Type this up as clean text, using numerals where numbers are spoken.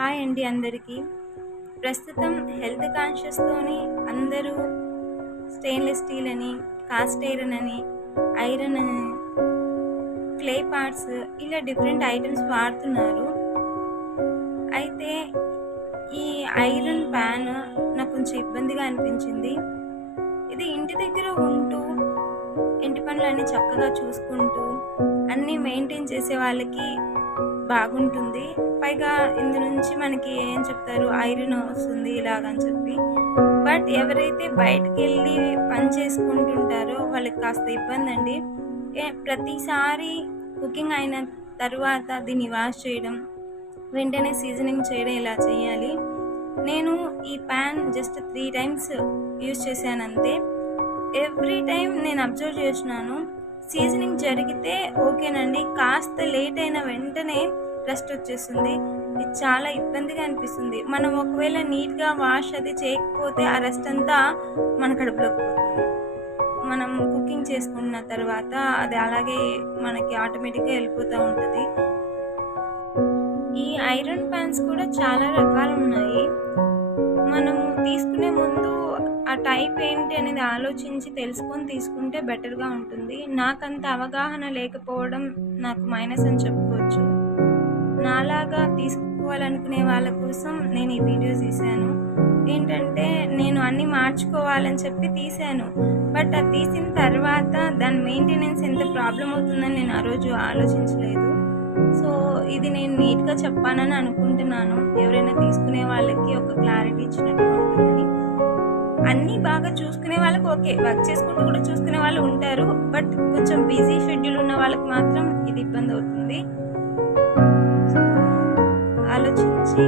Hi అండి అందరికీ. ప్రస్తుతం హెల్త్ కాన్షియస్తోని అందరూ స్టెయిన్‌లెస్ స్టీల్ అని, కాస్ట్ ఐరన్ అని, ఐరన్ అని, క్లే పార్ట్స్ ఇలా డిఫరెంట్ ఐటమ్స్ వాడుతున్నారు. అయితే ఈ ఐరన్ ప్యాన్ నాకు కొంచెం ఇబ్బందిగా అనిపించింది. ఇది ఇంటి దగ్గర ఉంటూ ఇంటి పనులన్నీ చక్కగా చూసుకుంటూ అన్నీ మెయింటైన్ చేసే వాళ్ళకి బాగుంటుంది. పైగా ఇందు నుంచి మనకి ఏం చెప్తారు, ఐరన్ వస్తుంది ఇలాగని చెప్పి. బట్ ఎవరైతే బయటకెళ్ళి పని చేసుకుంటుంటారో వాళ్ళకి కాస్త ఇబ్బంది అండి. ప్రతిసారి కుకింగ్ అయిన తర్వాత దీన్ని వాష్ చేయడం, వెంటనే సీజనింగ్ చేయడం ఇలా చేయాలి. నేను ఈ ప్యాన్ జస్ట్ 3 టైమ్స్ యూజ్ చేశాను అంతే. ఎవ్రీ టైం నేను అబ్జర్వ్ చేసినాను, సీజనింగ్ జరిగితే ఓకేనండి, కాస్త లేట్ అయిన వెంటనే రస్ట్ వచ్చేస్తుంది. ఇది చాలా ఇబ్బందిగా అనిపిస్తుంది. మనం ఒకవేళ నీట్గా వాష్ అది చేయకపోతే ఆ రస్ట్ అంతా మన కడుపులోకి పోతుంది. మనం కుకింగ్ చేసుకున్న తర్వాత అది అలాగే మనకి ఆటోమేటిక్గా వెళ్ళిపోతూ ఉంటుంది. ఈ ఐరన్ ప్యాన్స్ కూడా చాలా రకాలు ఉన్నాయి. మనము తీసుకునే ముందు ఆ టైప్ ఏంటి అనేది ఆలోచించి తెలుసుకొని తీసుకుంటే బెటర్గా ఉంటుంది. నాకంత అవగాహన లేకపోవడం నాకు మైనస్ అని చెప్పుకోవచ్చు. నాలాగా తీసుకోవాలనుకునే వాళ్ళ కోసం నేను ఈ వీడియో తీశాను. ఏంటంటే నేను అన్నీ మార్చుకోవాలని చెప్పి తీశాను. బట్ అది తీసిన తర్వాత దాని మెయింటెనెన్స్ ఎంత ప్రాబ్లం అవుతుందని నేను ఆ రోజు ఆలోచించలేదు. సో ఇది నేను నీట్గా చెప్పానని అనుకుంటున్నాను. ఎవరైనా తీసుకునే వాళ్ళకి ఒక క్లారిటీ ఇచ్చినట్టుగా ఉంటుందని. అన్నీ బాగా చూసుకునే వాళ్ళకి ఓకే, వర్క్ చేసుకుంటూ కూడా చూసుకునే వాళ్ళు ఉంటారు. బట్ కొంచెం బిజీ షెడ్యూల్ ఉన్న వాళ్ళకి మాత్రం ఇది ఇబ్బంది అవుతుంది. ఆలోచించి